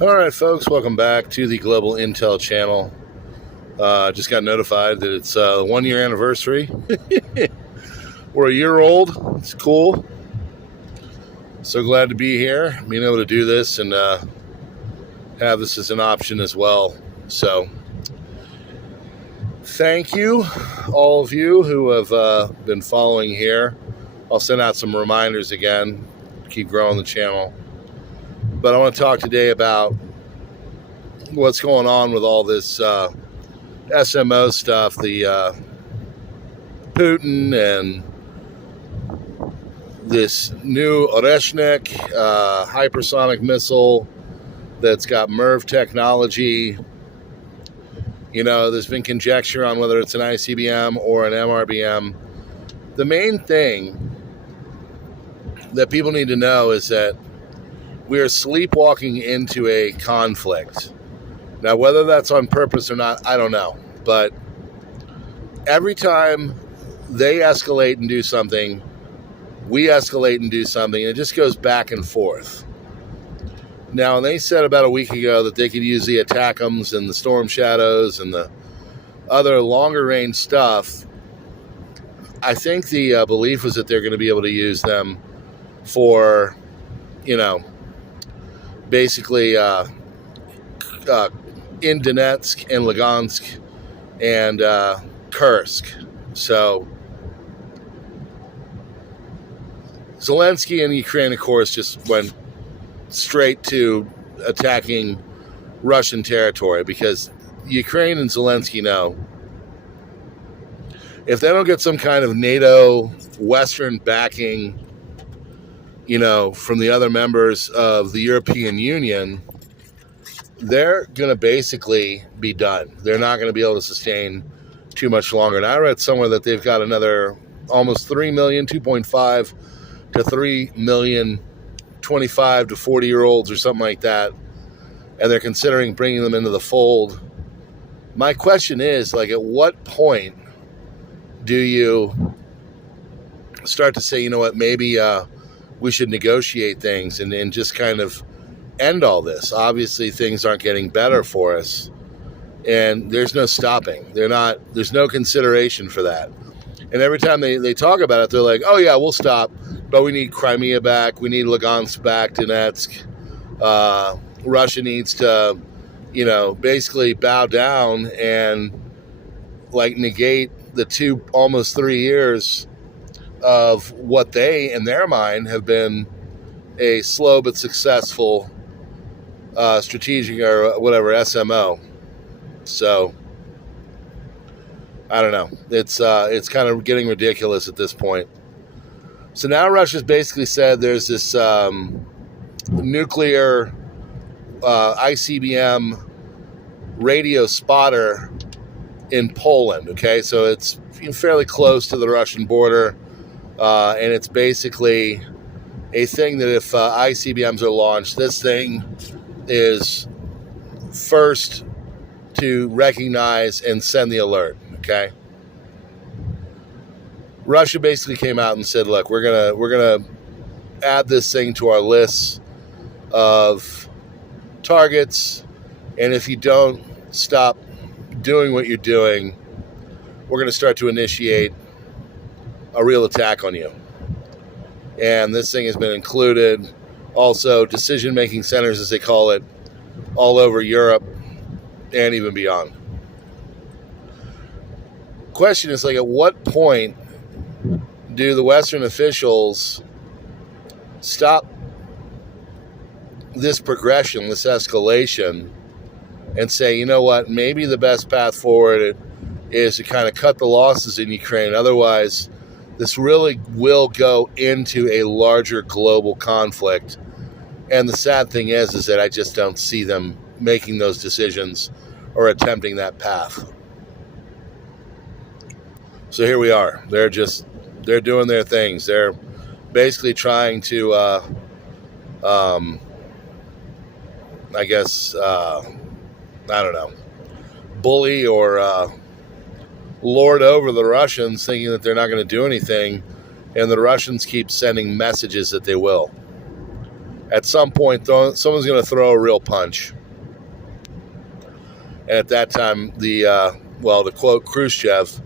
All right, folks, welcome back to the Global Intel channel. Just got notified that it's 1 year anniversary. We're a year old. It's cool. So glad to be here, being able to do this and have this as an option as well. So thank you, all of you who have been following here. I'll send out some reminders again, keep growing the channel. But I want to talk today about what's going on with all this SMO stuff, the Putin and this new Oreshnik hypersonic missile that's got MIRV technology. You know, there's been conjecture on whether it's an ICBM or an MRBM. The main thing that people need to know is that we are sleepwalking into a conflict. Now, whether that's on purpose or not, I don't know. But every time they escalate and do something, we escalate and do something, and it just goes back and forth. Now, when they said about a week ago that they could use the ATACMS and the Storm Shadows and the other longer range stuff, I think the belief was that they're going to be able to use them for, you know, basically in Donetsk and Lugansk and Kursk. So Zelensky and Ukraine, of course, just went straight to attacking Russian territory because Ukraine and Zelensky know if they don't get some kind of NATO Western backing, you know, from the other members of the European Union, they're going to basically be done. They're not going to be able to sustain too much longer. And I read somewhere that they've got another almost 3 million, 2.5 to 3 million 25 to 40-year-olds or something like that, and they're considering bringing them into the fold. My question is, like, at what point do you start to say, you know what, maybe we should negotiate things and just kind of end all this? Obviously, things aren't getting better for us, and there's no stopping. There's no consideration for that. And every time they talk about it, they're like, oh, yeah, we'll stop, but we need Crimea back. We need Lugansk back, Donetsk. Russia needs to, you know, basically bow down and, like, negate the almost 3 years of what they, in their mind, have been a slow but successful strategic or whatever SMO. So I don't know. It's kind of getting ridiculous at this point. So now Russia's basically said there's this nuclear ICBM radio spotter in Poland. Okay, so it's fairly close to the Russian border. And it's basically a thing that if ICBMs are launched, this thing is first to recognize and send the alert, okay? Russia basically came out and said, look, we're gonna add this thing to our list of targets, and if you don't stop doing what you're doing, we're going to start to initiate a real attack on you. And this thing has been included. Also, decision-making centers, as they call it, all over Europe and even beyond. Question is, like, at what point do the Western officials stop this progression, this escalation, and say, you know what, maybe the best path forward is to kind of cut the losses in Ukraine. Otherwise, this really will go into a larger global conflict. And the sad thing is that I just don't see them making those decisions or attempting that path. So here we are. They're doing their things. They're basically trying to, I guess, I don't know, bully or lord over the Russians, thinking that they're not going to do anything, and the Russians keep sending messages that they will. At some point, someone's going to throw a real punch. And at that time, to quote Khrushchev,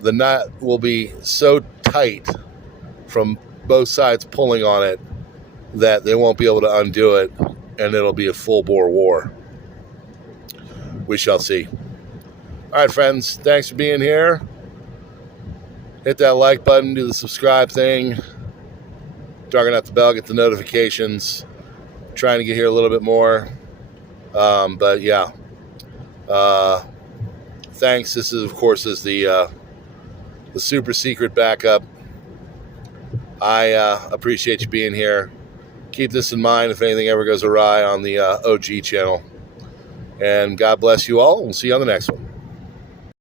the knot will be so tight from both sides pulling on it that they won't be able to undo it, and it'll be a full-bore war. We shall see. All right, friends, thanks for being here. Hit that like button, do the subscribe thing, darken out the bell, get the notifications. Trying to get here a little bit more. But yeah. Thanks. This is, of course, the super secret backup. I appreciate you being here. Keep this in mind if anything ever goes awry on the OG channel. And God bless you all. We'll see you on the next one.